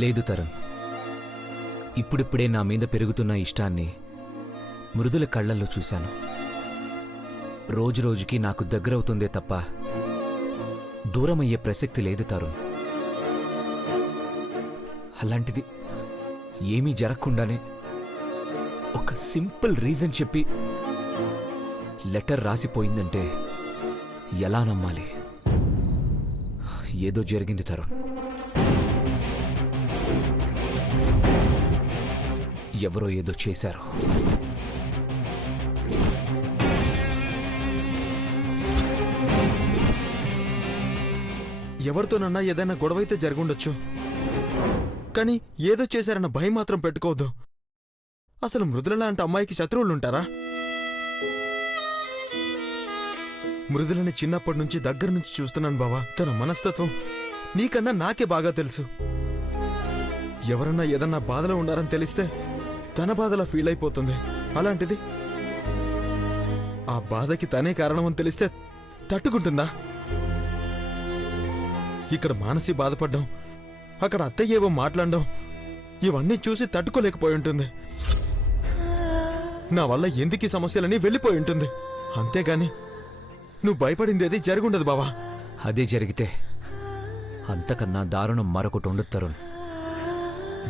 లేదు తరుణ్, ఇప్పుడిప్పుడే నా మీద పెరుగుతున్న ఇష్టాన్ని మృదుల కళ్ళల్లో చూశాను. రోజురోజుకి నాకు దగ్గరవుతుందే తప్ప దూరమయ్యే ప్రసక్తి లేదు తరుణ్. అలాంటిది ఏమీ జరగకుండానే ఒక సింపుల్ రీజన్ చెప్పి లెటర్ రాసిపోయిందంటే ఎలా నమ్మాలి? ఏదో జరిగింది తరుణ్. ఎవరో ఏదో చేశారు. ఎవరితోనన్నా ఏదైనా గొడవైతే జరుగుండొచ్చు, కానీ ఏదో చేశారన్న భయం మాత్రం పెట్టుకోవద్దు. అసలు మృదుల లాంటి అమ్మాయికి శత్రువులుంటారా? మృదులని చిన్నప్పటి నుంచి దగ్గర నుంచి చూస్తున్నాను బావా. తన మనస్తత్వం నీకన్నా నాకే బాగా తెలుసు. ఎవరన్నా ఏదన్నా బాధలో ఉన్నారని తెలిస్తే తన బాధలా ఫీల్ అయిపోతుంది. అలాంటిది ఆ బాధకి తనే కారణమని తెలిస్తే తట్టుకుంటుందా? ఇక్కడ మానసి బాధపడ్డం, అక్కడ అత్తయ్య ఏవో మాట్లాడడం, ఇవన్నీ చూసి తట్టుకోలేకపోయి ఉంటుంది. నా వల్ల ఎందుకీ సమస్యలని వెళ్ళిపోయి ఉంటుంది. అంతేగాని నువ్వు భయపడిందేది జరుగుండదు బావా. అదే జరిగితే అంతకన్నా దారుణం మరొకటి ఉండదు తరుణ్.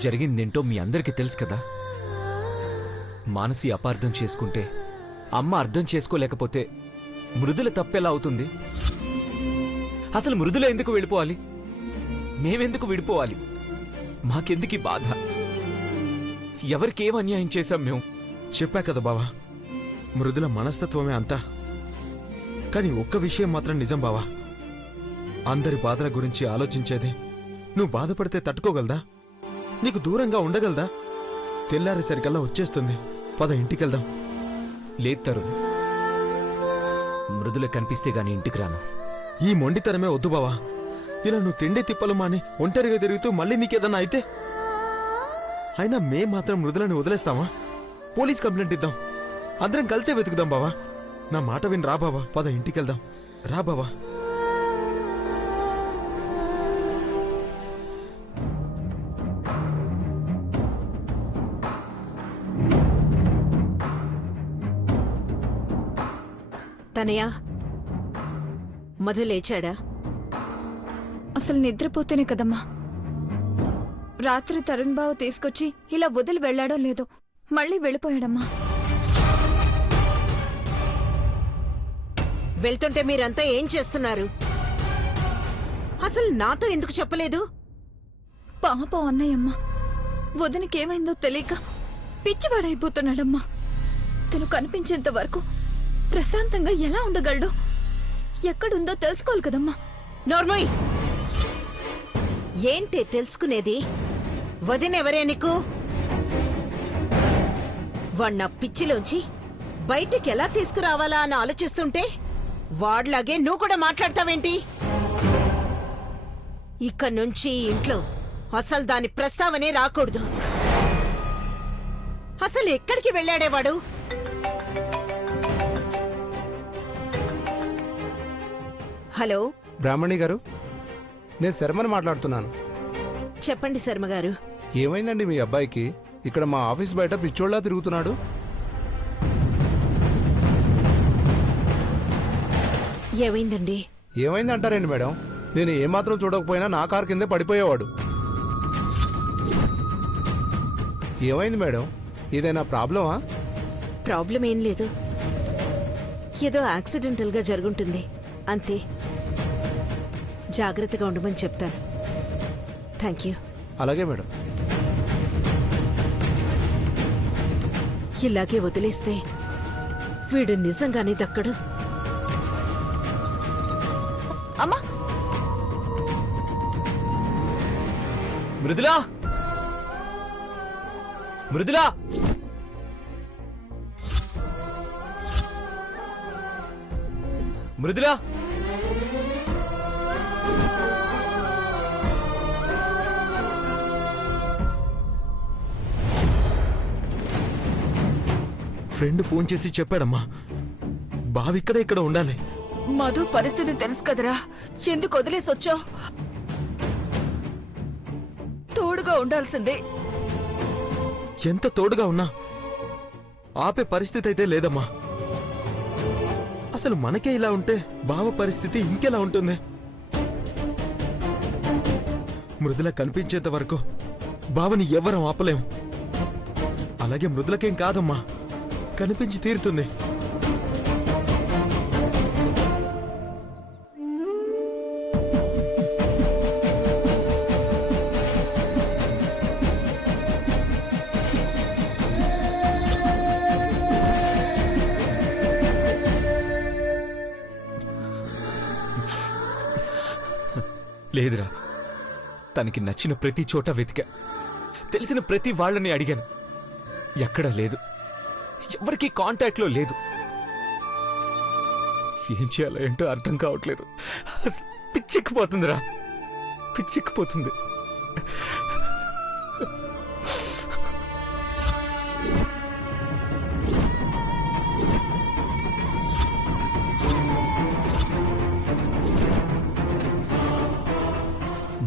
జరిగిందేంటో మీ అందరికీ తెలుసు కదా. మానసి అపార్థం చేసుకుంటే, అమ్మ అర్థం చేసుకోలేకపోతే మృదుల తప్పెలా అవుతుంది? అసలు మృదుల ఎందుకు వెళ్ళిపోవాలి? మేమెందుకు విడిపోవాలి? మాకెందుకీ బాధ? ఎవరికేం అన్యాయం చేశాం మేము? చెప్పా కదా బావా, మృదుల మనస్తత్వమే అంతా. కానీ ఒక్క విషయం మాత్రం నిజం బావా, అందరి బాధల గురించి ఆలోచించేది నువ్వు బాధపడితే తట్టుకోగలదా? నీకు దూరంగా ఉండగలదా? తెల్లారేసరికల్లా వచ్చేస్తుంది. పద ఇంటికెళ్దాం. లేదు తరుణ్, మృదుల కనిపిస్తే గాని ఇంటికి రాను. ఈ మొండితనమే వద్దు బావా. ఇలా నువ్వు తిండి తిప్పలు మాని ఒంటరిగా తిరుగుతూ మళ్ళీ నీకేదన్నా అయితే, అయినా మేం మాత్రం మృదులని వదిలేస్తామా? పోలీస్ కంప్లైంట్ ఇద్దాం. అందరం కలిసే వెతుకుదాం బావా. నా మాట విని రా బావా. పద ఇంటికెళ్దాం. రా బావా. తనయా, మధు లేచాడా? అసలు నిద్రపోతేనే కదమ్మా. రాత్రి తరుణ్ బావ తీసుకొచ్చి ఇలా వదిలి వెళ్లాడో లేదో మళ్ళీ వెళ్ళిపోయాడమ్మా. వెళ్తుంటే మీరంతా ఏం చేస్తున్నారు? అసలు నాతో ఎందుకు చెప్పలేదు? పాపం అన్నయ్యమ్మా, వదినకేమైందో తెలియక పిచ్చివాడైపోతున్నాడమ్మా. తను కనిపించేంత వరకు ప్రశాంతంగా ఎలా ఉండగలడు? ఎక్కడుందో తెలుసుకోవాలి కదమ్మా. నోర్మోయ్, ఏంటి తెలుసుకునేది? వదినెవరే నీకు? వాణ్ణ పిచ్చిలోంచి బయటికి ఎలా తీసుకురావాలా అని ఆలోచిస్తుంటే వాడ్లాగే నువ్వు కూడా మాట్లాడతావేంటి? ఇక నుంచి ఇంట్లో అసలు దాని ప్రస్తావనే రాకూడదు. అసలు ఎక్కడికి వెళ్ళాడేవాడు? హలో బ్రాహ్మణి గారు, నేను శర్మని మాట్లాడుతున్నాను. చెప్పండి శర్మగారు. ఏమైందండి మీ అబ్బాయికి? ఇక్కడ మా ఆఫీస్ బయట పిచ్చోళ్ళ తిరుగుతున్నాడు. ఏమైందండి? ఏమైందంటారండి మేడం? నేను ఏమాత్రం చూడకపోయినా నా కారు కిందే పడిపోయేవాడు. ఏమైంది మేడం? ఏదైనా ప్రాబ్లమా? ప్రాబ్లం ఏం లేదు, ఏదో యాక్సిడెంటల్ గా జరుగుంటుంది అంతే. జాగ్రత్తగా ఉండమని చెప్తాను. Thank you. అలాగే మేడం. ఇలాగే వదిలేస్తే వీడు నిజంగానే దక్కడు. అమ్మా, మృదులా, మృదులా, మృదులా, ఫ్రెండ్ ఫోన్ చేసి చెప్పాడమ్మా, బావిక్కడే ఇక్కడ ఉండాలి. మధు పరిస్థితి తెలుసు కదరా, ఎందుకు వదిలేసొచ్చావు? తోడుగా ఉండాల్సిందే. ఎంత తోడుగా ఉన్నా ఆపే పరిస్థితి అయితే లేదమ్మా. అసలు మనకే ఇలా ఉంటే బావ పరిస్థితి ఇంకెలా ఉంటుంది? మృదుల కనిపించేంత వరకు బావని ఎవ్వరం ఆపలేం. అలాగే మృదులకేం కాదమ్మా, కనిపించి తీరుతుంది. లేదురా, తనకి నచ్చిన ప్రతి చోట వెతికా, తెలిసిన ప్రతి వాళ్ళని అడిగాను. ఎక్కడా లేదు, ఎవరికి కాంటాక్ట్లో లేదు. ఏం చేయాలో ఏంటో అర్థం కావట్లేదు. అసలు పిచ్చెక్కిపోతుందిరా, పిచ్చెక్కిపోతుంది.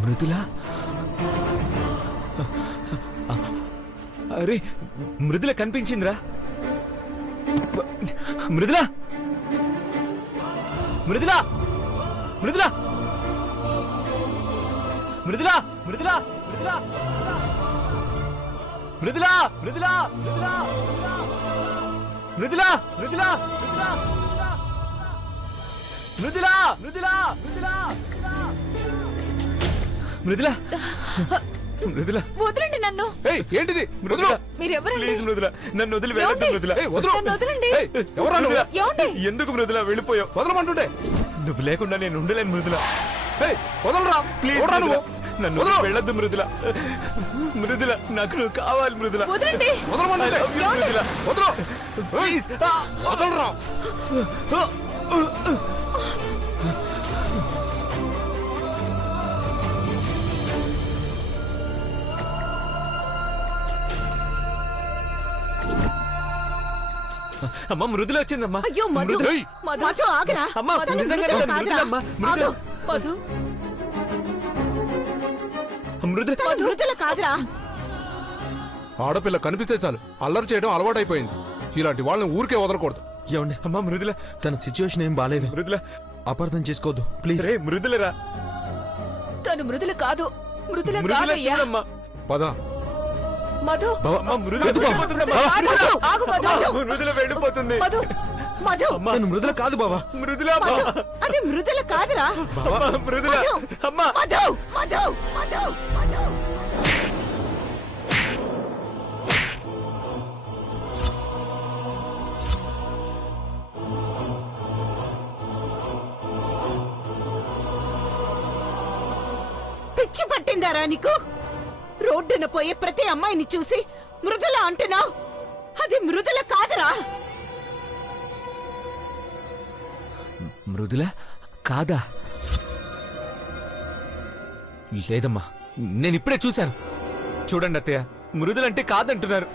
మృదుల, అరే మృదుల కనిపించిందిరా. మృదుల, మృదుల, మృదుల, మృదుల, మృదుల, మృదుల, మృదుల, మృదుల, మృదుల, మృదుల, మృదుల, మృదుల, మృదుల, మృదుల, మృదుల, వదలండి నన్ను. ఏయ్, ఏంటిది? మృదుల, మీరెవరండి? ప్లీజ్ మృదుల, నన్ను వదిలి వెళ్ళొద్దు మృదుల. ఏయ్, వదలు. నన్ను వదలండి. ఏయ్, ఎవరా నువ్వు? మృదుల, ఏమండి? ఎందుకు మృదుల వెళ్ళిపోయావు? వదలమంటుండే. నువ్వు లేకుండా నేను ఉండలేను మృదుల. ఏయ్, వదలరా. ప్లీజ్ ఎవరా మృదుల, నువ్వు? నన్ను వదలు. వదిలి వెళ్ళొద్దు మృదుల. మృదుల, నాకు నువ్వు కావాలి మృదుల. వదలండి. వదలమంటుండే. I love you, Mrudula. వదలు. ప్లీజ్. వదలరా. అమ్మా మృదుల వచ్చిందమ్మా. అయ్యో మధు, మృదుల. ఏయ్. మధు ఆగరా. అమ్మా, తను నిజంగా మృదుల తను మృదుల కాదురా. అమ్మా, మృదుల. ఆగు. మధు, మృదుల. తను మృదుల కాదురా. ఆడపిల్ల కనిపిస్తే చాలు అల్లరి చేయడం అలవాటైపోయింది. ఇలాంటి వాళ్ళని ఊరికే వదలకూడదు. ఏమండి, అమ్మా మృదుల, తన సిచ్యువేషన్ ఏం బాలేదు. మృదుల. అపార్థం చేసుకోవద్దు ప్లీజ్. రే మృదులరా, తను మృదుల కాదు. మృదుల మృదుల కాదయ్యా. చూడమ్మా. పద. మధు, అమ్మా మృదుల మధు, వెళ్ళిపోతుందమ్మా. మధు, ఆగు మధు. అమ్మా, మృదుల వెళ్ళిపోతుంది. మధు, మధు, అమ్మా, తను మృదుల కాదు బావా. మృదుల అమ్మా. మధు, అది మృదుల కాదురా. అమ్మా, మృదుల. మధు, అమ్మా, మధు, మధు, మధు, మధు. పిచ్చి పట్టిందారా నీకు? రోడ్డున పోయే ప్రతి అమ్మాయిని చూసి మృదుల అంటున్నావు. అది మృదుల కాదురా. మృదుల కాదా? లేదమ్మా, నేను ఇప్పుడే చూశాను. చూడండి అత్తయ్య, మృదులంటే కాదంటున్నారు.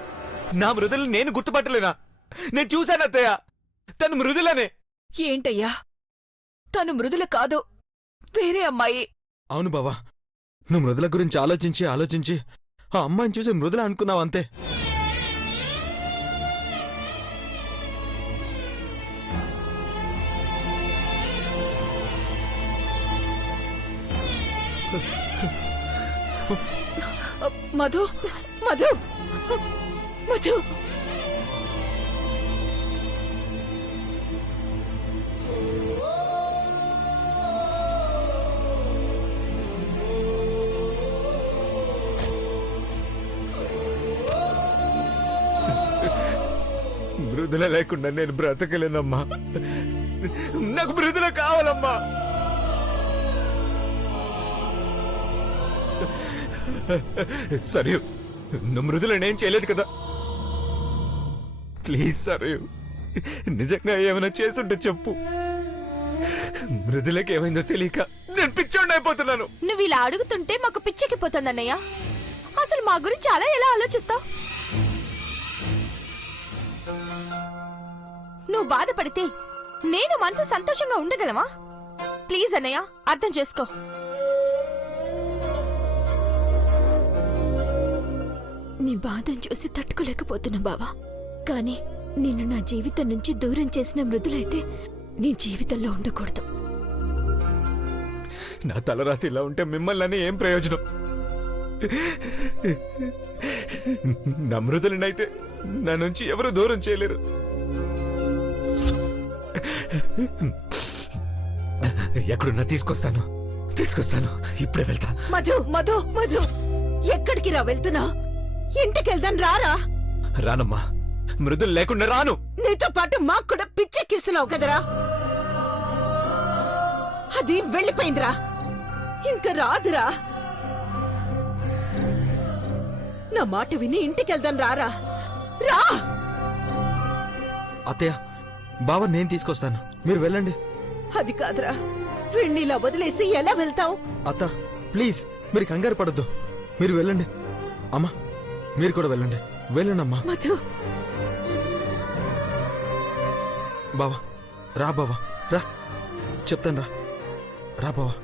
నా మృదులు నేను గుర్తుపట్టలేనా? నేను చూశాను అత్తయ్య, తను మృదులనే. ఏంటయ్యా, తను మృదుల కాదు, వేరే అమ్మాయి. అవును బావా, నువ్వు మృదుల గురించి ఆలోచించి ఆలోచించి ఆ అమ్మాయిని చూసి మృదుల అనుకున్నావు అంతే. మధు, మధు, మధు. మృదుల లేకుండా నేను బ్రతకలేనమ్మా. నాకు మృదుల కావాలమ్మా. సరే, నువ్వు మృదులనేం చేయలేదు కదా. ప్లీజ్ సరే, నిజంగా ఏమైనా చేసుంటే చెప్పు. మృదులకి ఏమైందో తెలియక నేను పిచ్చోడిని అయిపోతున్నాను. నువ్వు ఇలా అడుగుతుంటే మాకు పిచ్చెక్కిపోతుందన్నయ్య. అసలు మా గురించి అలా ఎలా ఆలోచిస్తావు? నువ్వు బాధపడితే నేను మనసు సంతోషంగా ఉండగలమా? ప్లీజ్ అన్నయ్య, అర్థం చేసుకో. బాధను చూసి తట్టుకోలేకపోతున్నా బావా. కానీ నిన్ను నా జీవితం నుంచి దూరం చేసిన మృదులైతే నీ జీవితంలో ఉండకూడదు. నా తలరాతి ఇలా ఉంటే మిమ్మల్ని ఏం ప్రయోజనం? నా మృదులనైతే నా నుంచి ఎవరు దూరం చేయలేరు. ఎక్కడున్నా తీసుకొస్తాను. ఇప్పుడే వెళ్తా. మధు మధు మధు ఎక్కడికి రా వెళ్తున్నా? ఇంటికి వెళ్దాం రారా. రానమ్మా, మృదులు లేకుండా రాను. నీతో పాటు మాకు కూడా పిచ్చెక్కిస్తున్నావు కదరా. అది వెళ్ళిపోయిందిరా, ఇంకా రాదురా. నా మాట విని ఇంటికి వెళ్దాం రారా. రా. అత్తయ్య, బావ నేను తీసుకొస్తాను, మీరు వెళ్ళండి. అది కాదురా, వీణ్ణి ఇలా వదిలేసి ఎలా వెళ్తావు? అత్త ప్లీజ్, మీరు కంగారు పడద్దు, మీరు వెళ్ళండి. అమ్మా మీరు కూడా వెళ్ళండి. వెళ్ళండమ్మా. మధు, బావా రా, బావా రా, చెప్తాను రా. రా బావా.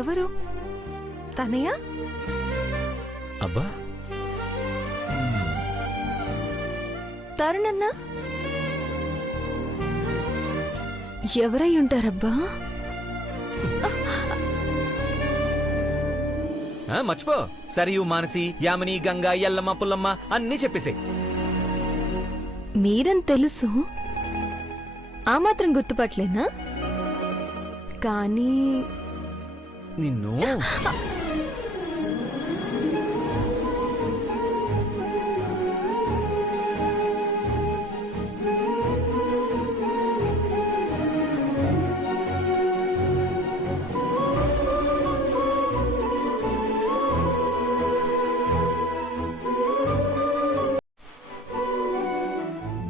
ఎవరు తనయ్య? అబ్బా, తరుణన్నా? ఎవరై ఉంటారబ్బా? మర్చిపో. సరియు, మానసి, యామిని, గంగా, ఎల్లమ్మ, పుల్లమ్మ అన్నీ చెప్పేసే. మీరని తెలుసు, ఆ మాత్రం గుర్తుపట్టలేనా? కానీ నిన్ను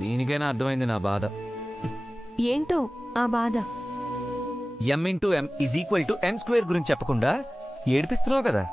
దీనికైనా అర్థమైంది నా బాధ. ఏంటో ఆ బాధ? m into m is equal to m square గురించి చెప్పకుండా ఏడిపిస్తున్నావు కదా.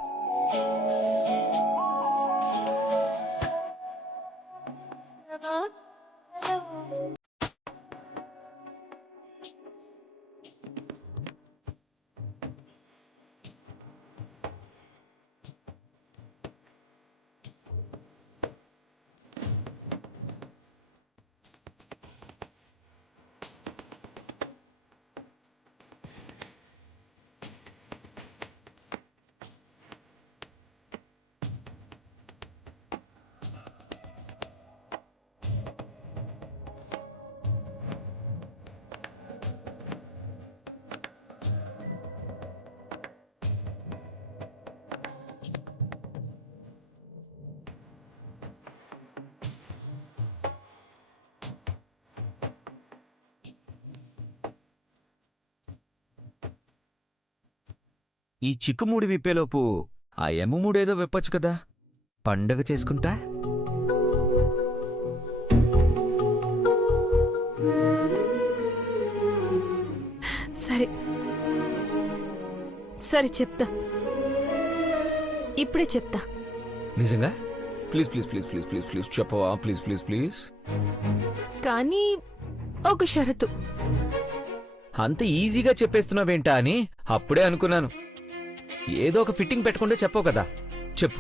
ఈ చిక్కుమూడి విప్పేలోపు ఆ ఎమ్ముమూడేదో విప్పొచ్చు కదా, పండగ చేసుకుంటా. సరే సరే చెప్తా, ఇప్పుడే చెప్తా. నిజంగా? Please please please please please please చెప్పవా, ప్లీజ్ ప్లీజ్ ప్లీజ్. కానీ ఒక షరతు. అంత ఈజీగా చెప్పేస్తున్నావేంటా అని అప్పుడే అనుకున్నాను. ఏదో ఒక ఫిట్టింగ్ పెట్టకుండా చెప్పవు కదా. చెప్పు,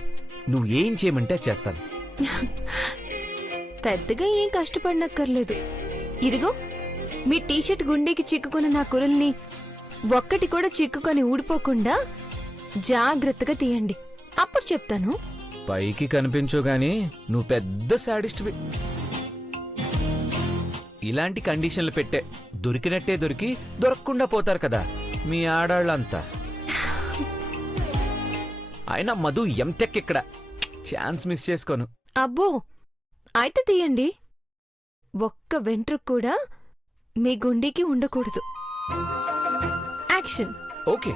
నువ్వు ఏం చేయమంటే అది చేస్తాను. పెద్దగా ఏం కష్టపడనక్కర్లేదు. ఇదిగో మీ టీషర్ట్ గుండెకి చిక్కుకున్న నా కురల్ని ఒక్కటి కూడా చిక్కుకొని ఊడిపోకుండా జాగ్రత్తగా తీయండి, అప్పుడు చెప్తాను. పైకి కనిపించు గాని నువ్వు పెద్ద శాడిస్ట్వి. ఇలాంటి కండిషన్లు పెట్టే దొరికినట్టే దొరికి దొరకకుండా పోతారు కదా మీ ఆడాళ్ళంతా. అయినా మధు ఎంటెక్ ఇక్కడ, ఛాన్స్ మిస్ చేసుకోను. అబ్బో అయితే తీయండి. ఒక్క వెంట్రుకు కూడా మీ గుండెకి ఉండకూడదు. యాక్షన్. ఓకే.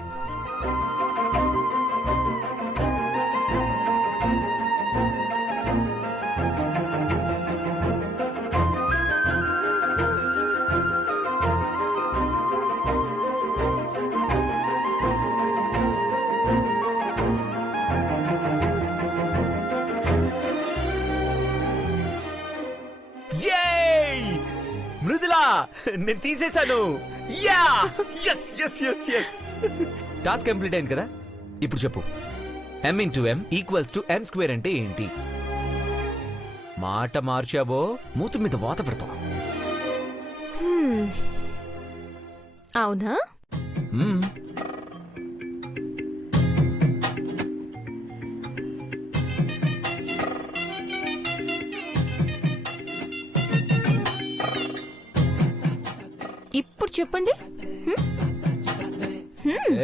మృదులా, నేను తీసేశాను. Yeah, yes yes yes yes. Task complete అయింది కదా. ఇప్పుడు చెప్పు, m into m equals to m square అంటే ఏంటి? మాట మార్చావో మూతి మీద వాత పెడతావా? అవునా? మ్మ్. ఇప్పుడు చెప్పండి.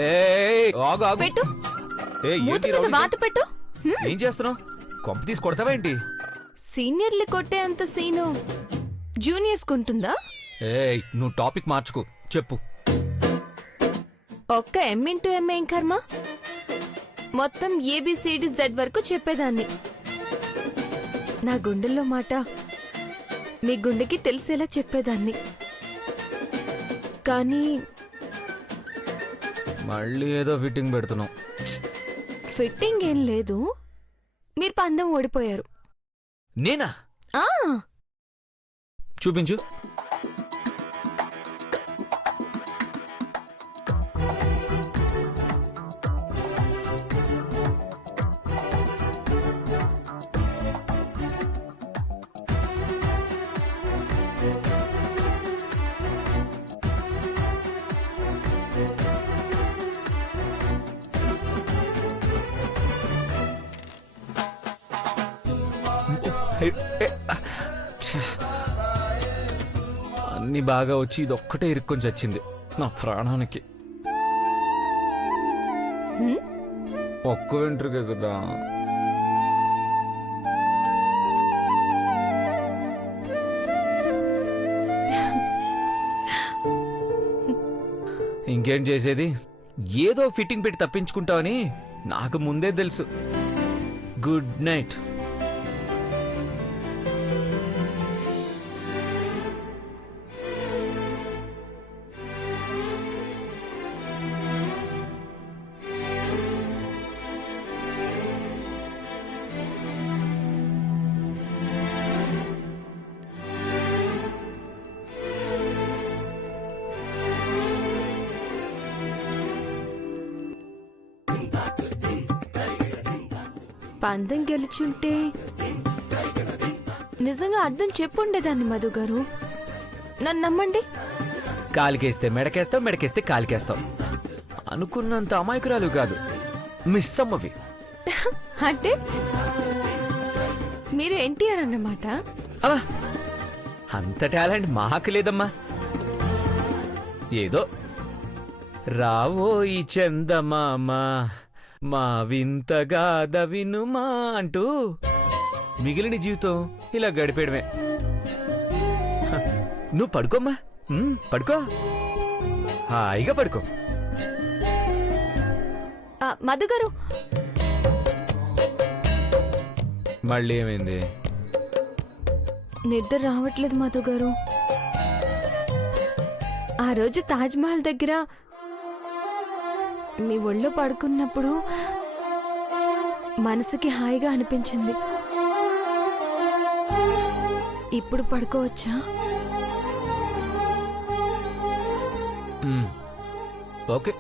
ఏయ్, ఆగు, ఆగు. పెట్టు, ఏయ్, మూతి ఏంటి మీద రౌడీ? వాత పెట్టు. ఏం చేస్తున్నావు? కొంప తీసి కొడతావా ఏంటి? సీనియర్లు కొట్టే అంత సీను జూనియర్స్ కుంటుందా? ఏయ్, నువ్వు టాపిక్ మార్చుకో. చెప్పు. ఒక్క m ఇంటూ m ఏం కర్మ? మొత్తం ABCD Z వరకు చెప్పేదాన్ని. నా గుండెల్లో మాట మీ గుండెకి తెలిసేలా చెప్పేదాన్ని. కానీ మళ్ళీ ఏదో ఫిట్టింగ్ పెడుతున్నావు. ఫిట్టింగ్ ఏం లేదు, మీరు పందెం ఓడిపోయారు. నేనా? ఆ చూపించు. అన్ని బాగా వచ్చి ఇదొక్కటే ఇరుక్కొని చచ్చింది నా ప్రాణానికి. ఒక్క వెంట్రుకే కదా. ఇంకేం చేసేది? ఏదో ఫిట్టింగ్ పెట్టి తప్పించుకుంటావని నాకు ముందే తెలుసు. Good night. పందెం గెలుచుంటే నిజంగా అర్థం చెప్పుండేదాన్ని మధు గారు. నన్ను నమ్మండి. కాలికేస్తే మెడకేస్తావు, మెడకేస్తే కాలికేస్తావు. అనుకున్నంత అమాయకురాలు కాదు, మిస్ అమ్మవి. అంటే మీరు ఎన్టీఆర్ అన్నమాట. అమ్మా, అంత టాలెంట్ మాకు లేదమ్మా. ఏదో రావోయి చందమామ మా వింతగాథ వినుమా అంటూ మిగిలిన జీవితం ఇలా గడిపేయడమే. హ, నువ్వు పడుకోమ్మా. పడుకో, హాయిగా పడుకో. మధు గారు, మళ్ళీ ఏమైంది? నిద్ర రావట్లేదు మధు గారు. ఆ రోజు తాజ్మహల్ దగ్గర మీ ఒళ్ళో పడుకున్నప్పుడు మనసుకి హాయిగా అనిపించింది. ఇప్పుడు పడుకోవచ్చా? ఓకే.